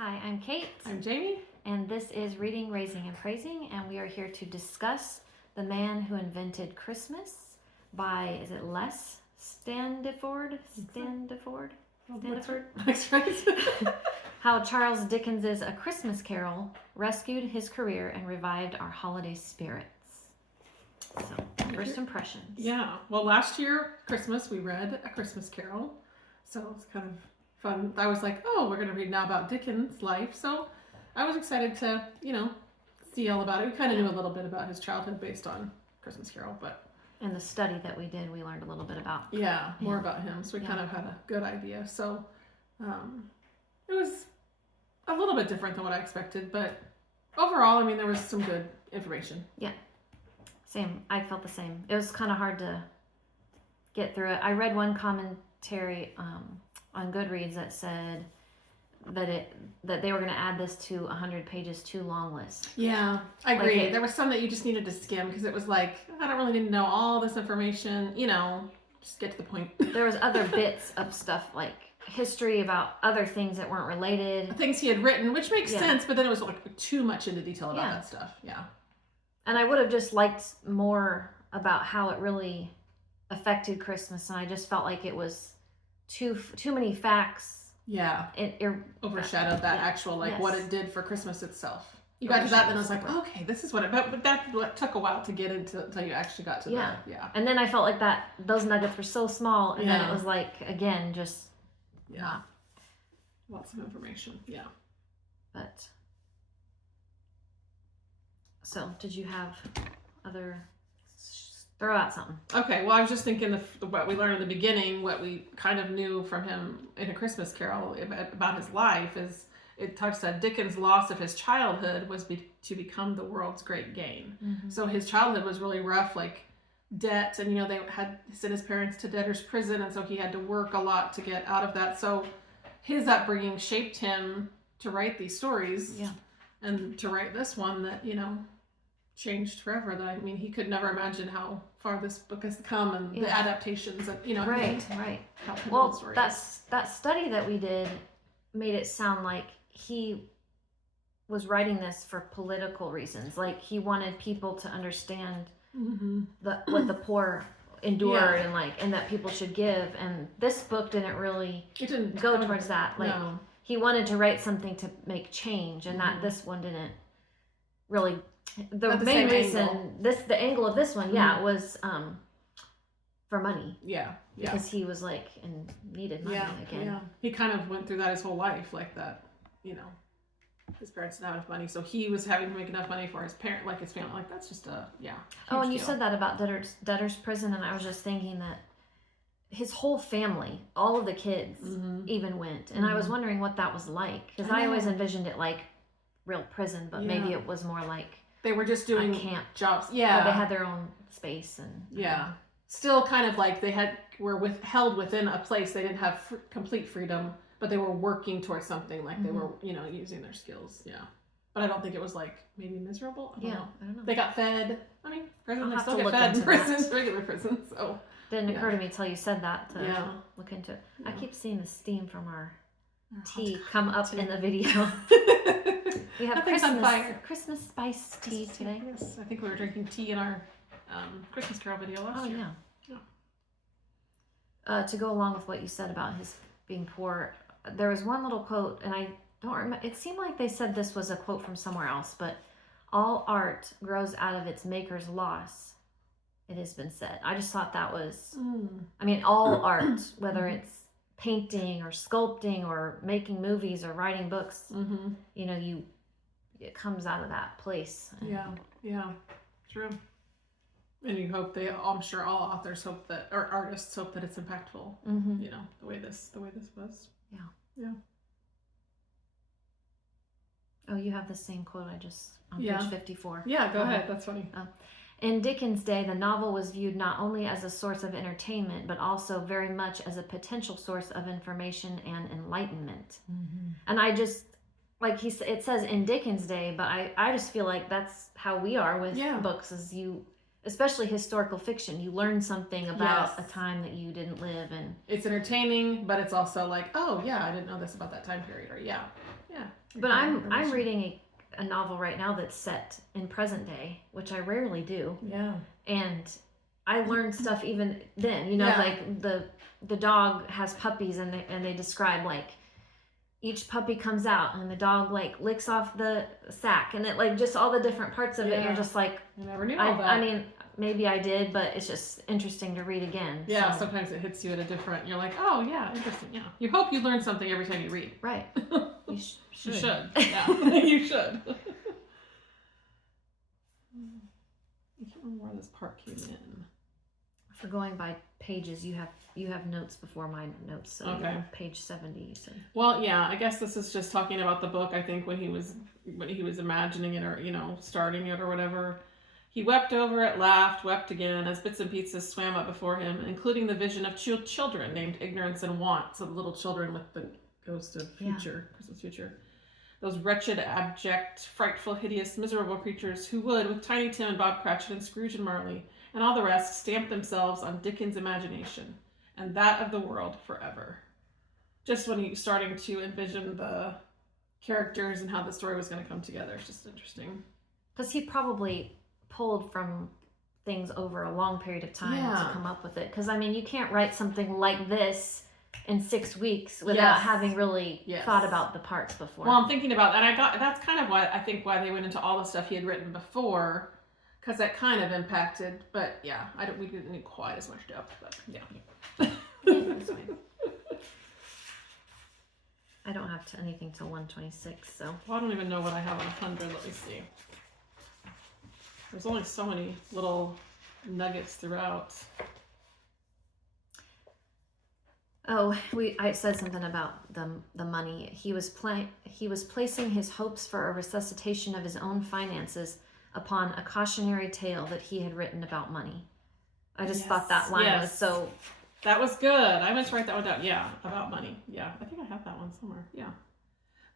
Hi, I'm Kate. I'm Jamie. And this is Reading, Raising, and Praising, and we are here to discuss The Man Who Invented Christmas by, is it Les Standiford? Standiford? That's right. How Charles Dickens' A Christmas Carol rescued his career and revived our holiday spirits. So, first impressions. Yeah. Well, last year, Christmas, we read A Christmas Carol. So it was kind of fun. I was like, oh, we're going to read now about Dickens' life. So I was excited to, see all about it. We kind of knew a little bit about his childhood based on Christmas Carol, but... In the study that we did, we learned a little bit about... Yeah, more about him. So we kind of had a good idea. So it was a little bit different than what I expected, but overall, there was some good information. Yeah. Same. I felt the same. It was kind of hard to get through it. I read one commentary on Goodreads that said that they were going to add this to 100 pages too long list. Yeah, I agree. There was some that you just needed to skim because it was like, I don't really need to know all this information. Just get to the point. There was other bits of stuff like history about other things that weren't related. Things he had written, which makes sense, but then it was like too much into detail about that stuff. Yeah. And I would have just liked more about how it really affected Christmas, and I just felt like it was too many facts. Yeah. It overshadowed that actual, what it did for Christmas itself. You got to that, and I was like, okay, this is what it... But that took a while to get into until you actually got to that. Yeah. And then I felt like those nuggets were so small, and then it was like, again, just... Yeah. Lots of information. Yeah. But... So, did you have other... Throw out something. Okay, well, I was just thinking what we learned in the beginning, what we kind of knew from him in A Christmas Carol about his life is, it talks about Dickens' loss of his childhood was to become the world's great gain. Mm-hmm. So his childhood was really rough, like debt, and they had sent his parents to debtor's prison, and so he had to work a lot to get out of that. So his upbringing shaped him to write these stories, and to write this one that, changed forever. That he could never imagine how far this book has come and the adaptations and right. Well, that study that we did made it sound like he was writing this for political reasons. Like he wanted people to understand what the poor endured and that people should give. And this book didn't go towards that. Like he wanted to write something to make change, and that this one didn't really. The main reason the angle of this one was for money, because he was and needed money again. He kind of went through that his whole life, like that, his parents didn't have enough money, so he was having to make enough money for his his family. Like that's just oh, and you said that about debtor's prison, and I was just thinking that his whole family, all of the kids even went, and I was wondering what that was like, because I always envisioned it like real prison, but maybe it was more like they were just doing camp jobs. Yeah. They had their own space and still kind of like they were held within a place. They didn't have complete freedom, but they were working towards something. Like they were, using their skills. Yeah. But I don't think it was maybe miserable. I don't know. They got fed. Prisons, they still get fed in prisons, regular prisons. So didn't occur to me till you said that to look into it. I keep seeing the steam from our tea come up in the video. We have Christmas spice tea today. Yes, I think we were drinking tea in our Christmas Carol video last year. To go along with what you said about his being poor, there was one little quote, and I don't remember. It seemed like they said this was a quote from somewhere else, but all art grows out of its maker's loss. It has been said. I just thought that was. All art, whether it's painting or sculpting or making movies or writing books, it comes out of that place. True. And you hope I'm sure all authors hope that, or artists hope that it's impactful. The way this was. Yeah. Oh, you have the same quote I just on page 54. Yeah, go ahead. That's funny. In Dickens' day, the novel was viewed not only as a source of entertainment, but also very much as a potential source of information and enlightenment. And I just, it says in Dickens' day, but I just feel like that's how we are with books, is especially historical fiction. You learn something about a time that you didn't live, and it's entertaining, but it's also like, oh yeah, I didn't know this about that time period, or But I'm reading a novel right now that's set in present day, which I rarely do. Yeah. And I learned stuff even then, like the dog has puppies and they describe like each puppy comes out and the dog like licks off the sack and it like just all the different parts of it. You're just like, I never knew all that. I mean, maybe I did, but it's just interesting to read again. Yeah, so. Sometimes it hits you at a different, you're like, oh yeah, interesting, yeah. You hope you learn something every time you read. Right. You should. Yeah, you should. I can't remember where this part came in. For going by pages, you have notes before my notes, so okay. Page 70. You said. Well, yeah, I guess this is just talking about the book. I think when he was imagining it, or starting it or whatever, he wept over it, laughed, wept again as bits and pieces swam up before him, including the vision of children named Ignorance and Want, so the little children with the ghost of future, Christmas future. Those wretched, abject, frightful, hideous, miserable creatures who would, with Tiny Tim and Bob Cratchit and Scrooge and Marley and all the rest, stamp themselves on Dickens' imagination and that of the world forever. Just when he's starting to envision the characters and how the story was going to come together. It's just interesting. Because he probably pulled from things over a long period of time to come up with it. Because, I mean, you can't write something like this in 6 weeks without having really thought about the parts before. Well, I'm thinking about that. That's kind of why they went into all the stuff he had written before, because that kind of impacted. But yeah, we didn't need quite as much depth. But yeah. That's fine. I don't have anything till 126, so. Well, I don't even know what I have on 100. Let me see. There's only so many little nuggets throughout. Oh, I said something about the money. He was placing his hopes for a resuscitation of his own finances upon a cautionary tale that he had written about money. I just thought that line was so. That was good. I meant to write that one down. Yeah, about money. Yeah, I think I have that one somewhere. Yeah,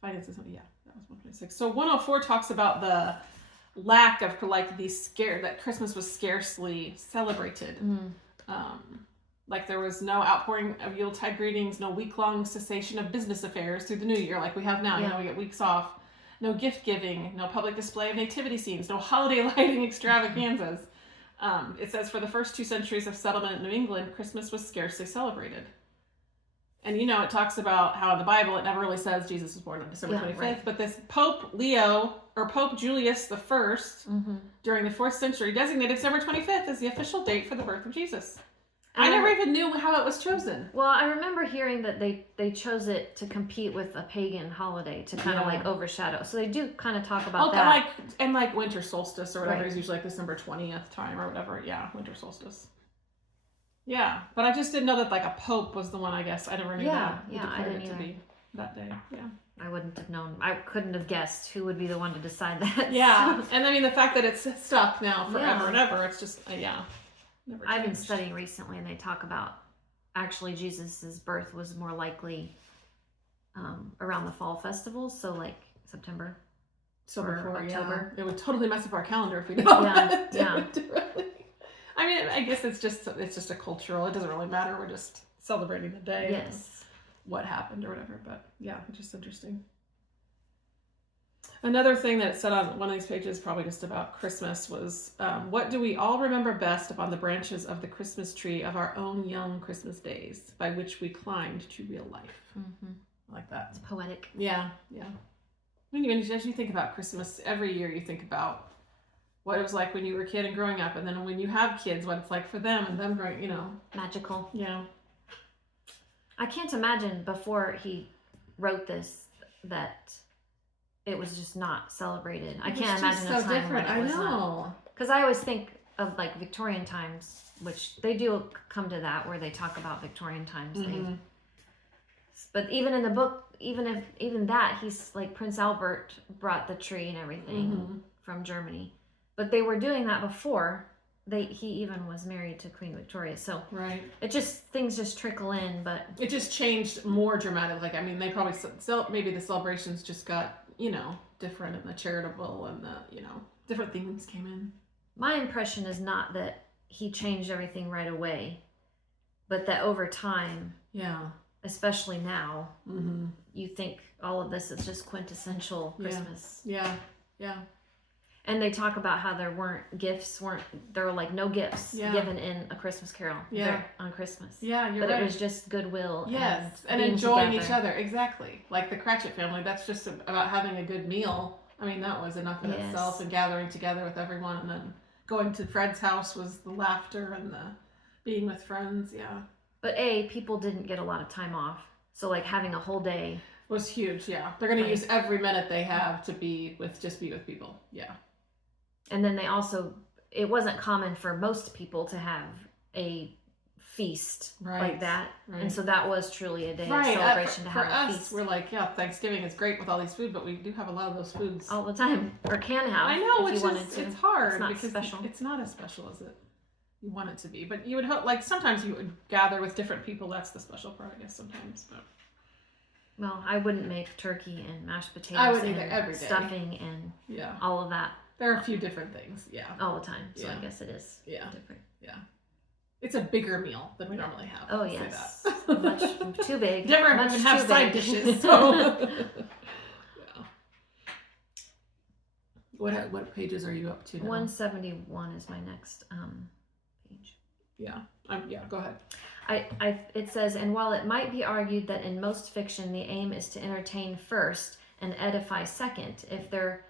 finances. Yeah, that was 126. So 104 talks about the lack of that Christmas was scarcely celebrated. Like there was no outpouring of Yuletide greetings, no week-long cessation of business affairs through the new year like we have now. We get weeks off. No gift giving, no public display of nativity scenes, no holiday lighting extravaganzas. It says for the first 2 centuries of settlement in New England, Christmas was scarcely celebrated. And it talks about how in the Bible it never really says Jesus was born on December 25th, but this Pope Julius the First during the 4th century designated December 25th as the official date for the birth of Jesus. I never even knew how it was chosen. Well, I remember hearing that they chose it to compete with a pagan holiday to kind of like overshadow. So they do kind of talk about that. And winter solstice or whatever is usually like December 20th time or whatever. Yeah, winter solstice. Yeah, but I just didn't know that like a pope was the one. I guess I never knew that. Yeah, I didn't either. To be that day. Yeah, I wouldn't have known. I couldn't have guessed who would be the one to decide that. Yeah, and I mean the fact that it's stuck now forever and ever. It's just I've been studying recently, and they talk about actually Jesus's birth was more likely around the fall festivals, so like September. So before October. It would totally mess up our calendar if we know that. Yeah. I mean, I guess it's just a cultural. It doesn't really matter. We're just celebrating the day. Yes. What happened or whatever, but yeah, it's just interesting. Another thing that it said on one of these pages, probably just about Christmas, was what do we all remember best upon the branches of the Christmas tree of our own young Christmas days, by which we climbed to real life. I like that. It's poetic. Yeah. When as you think about Christmas, every year you think about what it was like when you were a kid and growing up, and then when you have kids, what it's like for them and them growing, Magical. Yeah. I can't imagine before he wrote this that it was just not celebrated. I can't imagine a time when it was not. Because I always think of like Victorian times, which they do come to that where they talk about Victorian times. But even in the book, even that, he's like Prince Albert brought the tree and everything from Germany. But they were doing that before. He even was married to Queen Victoria. So things just trickle in, but it just changed more dramatic. Like, I mean, they probably maybe the celebrations just got different, and the charitable and the different themes came in. My impression is not that he changed everything right away, but that over time, especially now, Mm-hmm. you think all of this is just quintessential Christmas. Yeah. And they talk about how there were like no gifts given in A Christmas Carol on Christmas. Yeah, you're but right. It was just goodwill. Yes, and being enjoying together. each other. Exactly. Like the Cratchit family, that's just about having a good meal. I mean, that was enough in itself, and gathering together with everyone, and then going to Fred's house was the laughter and the being with friends. Yeah. But people didn't get a lot of time off. So like having a whole day was huge. Yeah. They're going to use every minute they have to be with people. Yeah. And then it wasn't common for most people to have a feast like that. Right. And so that was truly a day of celebration to have a feast. For us, we're like, Thanksgiving is great with all these food, but we do have a lot of those foods. All the time. Or can have. I know, if you wanted to. It's hard. It's not because special. It's not as special as you want it to be. But you would hope, like sometimes you would gather with different people. That's the special part, I guess, sometimes. But. Well, I wouldn't make turkey and mashed potatoes I would either every day. Stuffing and all of that. There are a few different things, all the time. So I guess it is different. Yeah, it's a bigger meal than we normally have. Oh yes, much too big. Never much even have too side big. dishes. So. What pages are you up to now? 171 is my next page. Yeah. Go ahead. It says, and while it might be argued that in most fiction the aim is to entertain first and edify second, if there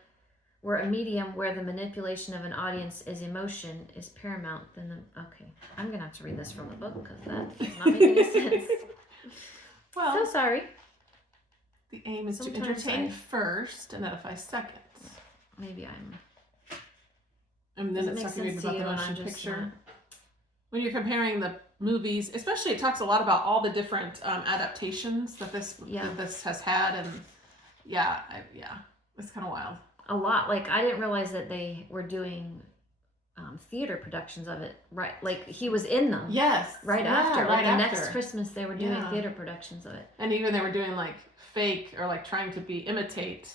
were a medium where the manipulation of an audience is emotion is paramount, then I'm gonna have to read this from the book because that does not make any sense. Well, so sorry. The aim is to entertain first and edify second. Maybe I'm. And then it's talking about the motion picture. When you're comparing the movies, especially, it talks a lot about all the different adaptations that this has had, and it's kind of wild. A lot. Like I didn't realize that they were doing theater productions of it. Right, like he was in them. Yes. After, like the next Christmas, they were doing theater productions of it. And even they were doing like fake or like trying to imitate.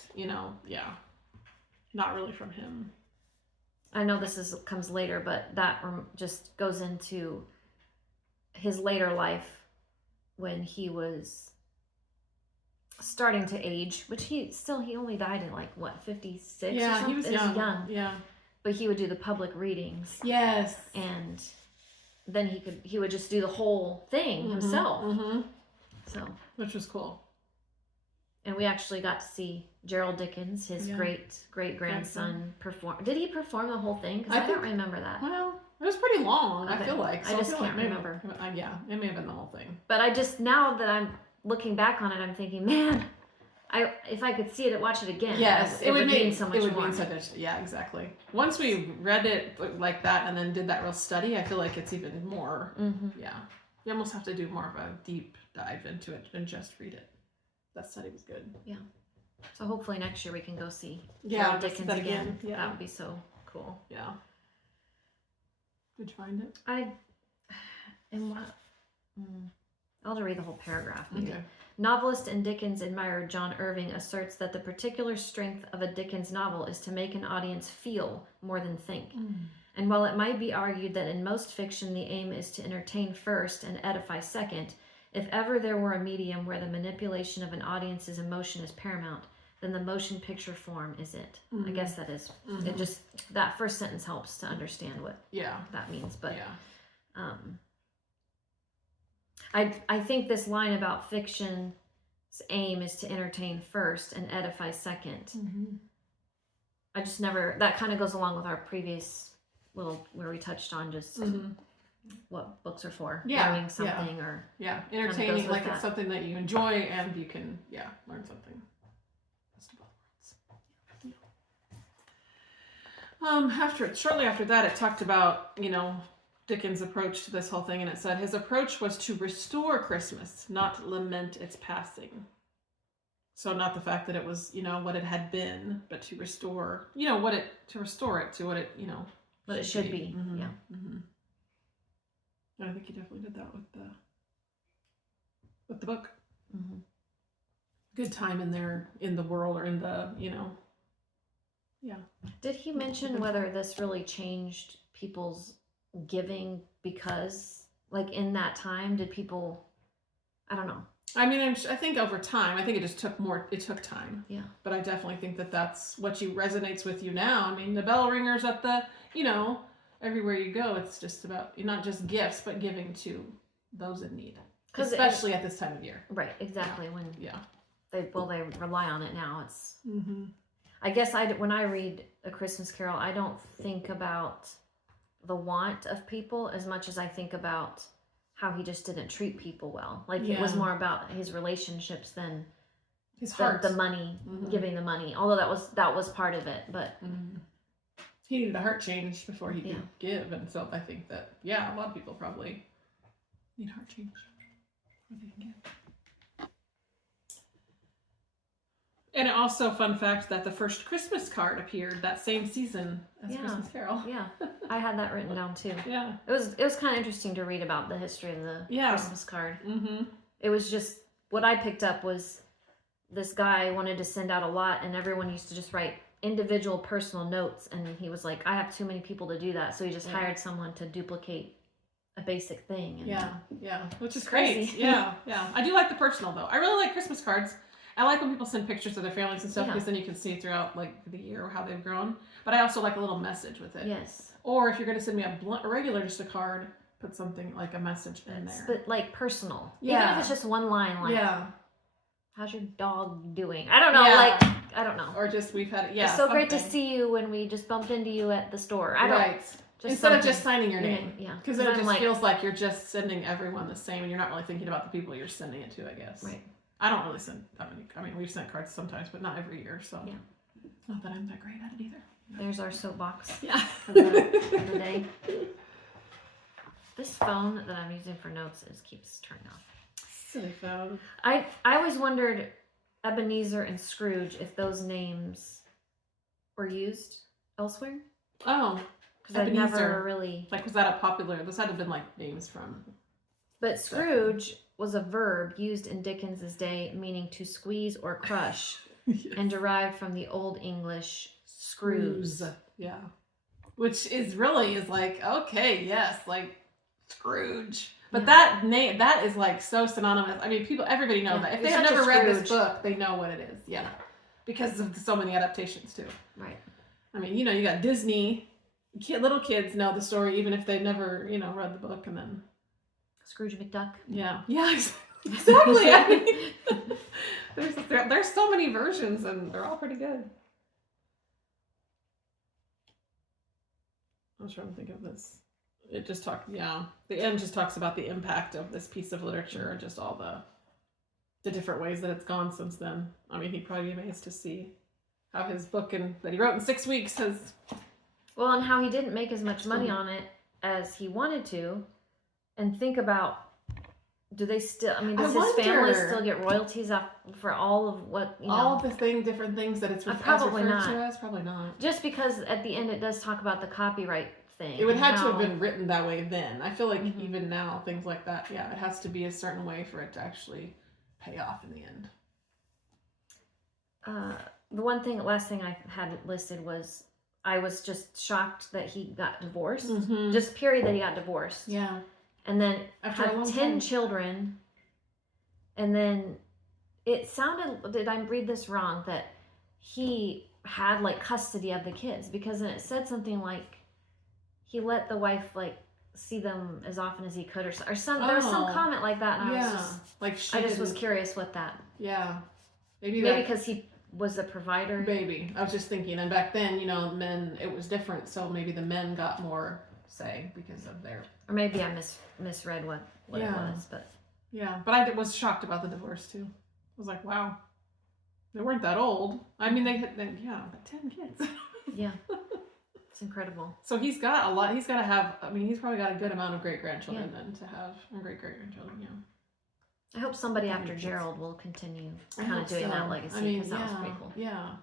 Not really from him. I know this comes later, but that just goes into his later life when he was starting to age, which he only died in 56? Yeah, or something? He was young. Yeah, but he would do the public readings. Yes, and then he would just do the whole thing himself. Mm-hmm. So, which was cool. And we actually got to see Gerald Dickens, his great grandson, perform. Did he perform the whole thing? Because I don't remember that. Well, it was pretty long. I feel like. So I just can't remember. It may have been the whole thing. But now that I'm looking back on it, I'm thinking, man, if I could see it and watch it again, it would mean so much more. It would mean so much. Yeah, exactly. Once we read it like that and then did that real study, I feel like it's even more. Mm-hmm. Yeah, you almost have to do more of a deep dive into it than just read it. That study was good. Yeah. So hopefully next year we can go see Dickens again. Yeah. That would be so cool. Yeah. Did you find it? I'll just read the whole paragraph maybe. Okay. Novelist and Dickens admirer John Irving asserts that the particular strength of a Dickens novel is to make an audience feel more than think. And while it might be argued that in most fiction the aim is to entertain first and edify second, if ever there were a medium where the manipulation of an audience's emotion is paramount, then the motion picture form is it. I guess that is. It just, that first sentence helps to understand what that means. But I think this line about fiction's aim is to entertain first and edify second. I just never, that kind of goes along with our previous little, where we touched on just what books are for. Learning something or entertaining, like it's something that you enjoy and you can learn something. Shortly after that, it talked about Dickens' approach to this whole thing, and it said his approach was to restore Christmas, not lament its passing. So not the fact that it was what it had been, but to restore to restore it to what it what it should be. Yeah. I think he definitely did that with the book. Good time in the world or in the Did he mention whether this really changed people's giving because in that time did people, I don't know. I mean, I think over time, I think it took time. Yeah. But I definitely think that that's what resonates with you now. I mean, the bell ringers at the, everywhere you go, it's just about, not just gifts, but giving to those in need. Especially at this time of year. Right, exactly. When yeah. They rely on it now. It's, mm-hmm. I guess when I read A Christmas Carol, I don't think about the want of people as much as I think about how he just didn't treat people well. Like it was more about his relationships than his heart, the money, giving the money. Although that was part of it, but he needed a heart change before he could give, and so I think that a lot of people probably need heart change before they can give. And also, fun fact that the first Christmas card appeared that same season as Christmas Carol. Yeah, I had that written down too. Yeah, it was kind of interesting to read about the history of the Christmas card. Mm-hmm. It was just what I picked up was this guy wanted to send out a lot, and everyone used to just write individual personal notes, and he was like, I have too many people to do that, so he just hired someone to duplicate a basic thing. And which is great. Yeah. I do like the personal though. I really like Christmas cards. I like when people send pictures of their families and stuff because then you can see throughout like the year how they've grown. But I also like a little message with it. Yes. Or if you're going to send me a regular just a card, put something like a message in there. But like personal. Yeah. Even if it's just one line, like, how's your dog doing? I don't know. I don't know. Or just we've had it's so great to see you when we just bumped into you at the store. I don't. Right. Instead of just signing your name. Yeah. Because then it just feels like you're just sending everyone the same and you're not really thinking about the people you're sending it to, I guess. Right. I don't really send that many. I mean, we've sent cards sometimes, but not every year. So, not that I'm that great at it either. There's our soapbox. Yeah. For the day. This phone that I'm using for notes keeps turning off. Silly phone. I always wondered, Ebenezer and Scrooge, if those names were used elsewhere. Oh, because I never really was that a popular? This had to have been like names from. But Scrooge was a verb used in Dickens's day, meaning to squeeze or crush, and derived from the Old English screws. Yeah, which is like okay, yes, like Scrooge. But that name is like so synonymous. I mean, everybody knows that. If they've never read this book, they know what it is. Yeah, because of so many adaptations too. Right. I mean, you got Disney. Little kids know the story even if they've never, read the book, and then. Scrooge McDuck. Yeah, exactly. I mean, there's so many versions, and they're all pretty good. I was trying to think of this. It just the end just talks about the impact of this piece of literature and just all the different ways that it's gone since then. I mean, he'd probably be amazed to see how his book that he wrote in 6 weeks has. Well, and how he didn't make as much money on it as he wanted to. And think about, do they still, does his family still get royalties for all of what, all of the different things that it's probably not. To as? Probably not. Just because at the end it does talk about the copyright thing. It would have to have been written that way then. I feel like even now, things like that, it has to be a certain way for it to actually pay off in the end. The last thing I had listed was, I was just shocked that he got divorced. Just period that he got divorced. Yeah. And then after had 10 children. And then it sounded, did I read this wrong, that he had like custody of the kids? Because then it said something like he let the wife like see them as often as he could, or some there was some comment like that, and I just was curious what that. Yeah. Maybe because he was a provider. Maybe. I was just thinking, and back then, men, it was different, so maybe the men got more say because of their. Or maybe I misread what it was, but. Yeah, but I was shocked about the divorce too. I was like, wow, they weren't that old. I mean, they had, 10 kids. Yeah, it's incredible. So he's got a lot. He's got to have. I mean, he's probably got a good amount of great grandchildren then to have, and great grandchildren. Yeah. I hope somebody after Gerald will continue kind of doing that legacy, because that was pretty cool. Yeah,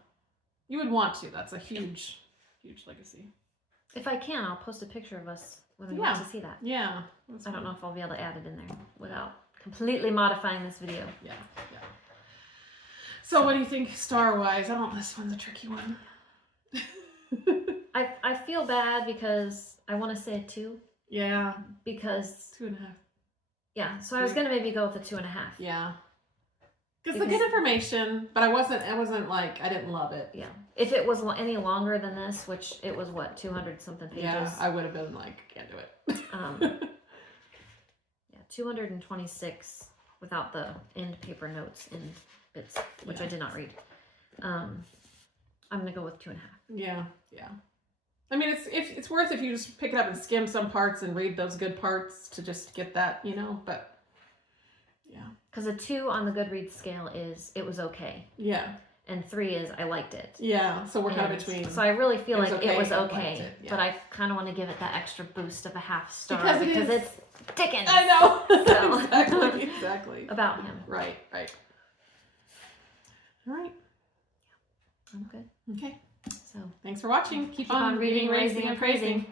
you would want to. That's a huge, huge legacy. If I can, I'll post a picture of us when we want to see that. Yeah. I don't know if I'll be able to add it in there without completely modifying this video. Yeah. So what do you think star-wise? This one's a tricky one. I feel bad because I want to say a 2. Yeah. Because 2.5. Yeah, so I was gonna maybe go with a 2.5. Yeah. It's the good information, but I wasn't like, I didn't love it. Yeah. If it was any longer than this, which it was, what, 200 something pages? Yeah, I would have been like, can't do it. Yeah, 226 without the end paper notes and bits, which I did not read. I'm gonna go with 2.5. Yeah. I mean, it's worth if you just pick it up and skim some parts and read those good parts to just get that, but yeah. Because a 2 on the Goodreads scale is it was okay. Yeah. And 3 is I liked it. Yeah, so we're kind of between. So I really feel like it was okay, yeah. but I kind of want to give it that extra boost of a half star because it's Dickens. I know. So. Exactly. About him. Right. All right. I'm good. Okay. So thanks for watching. Keep on reading, raising, and praising.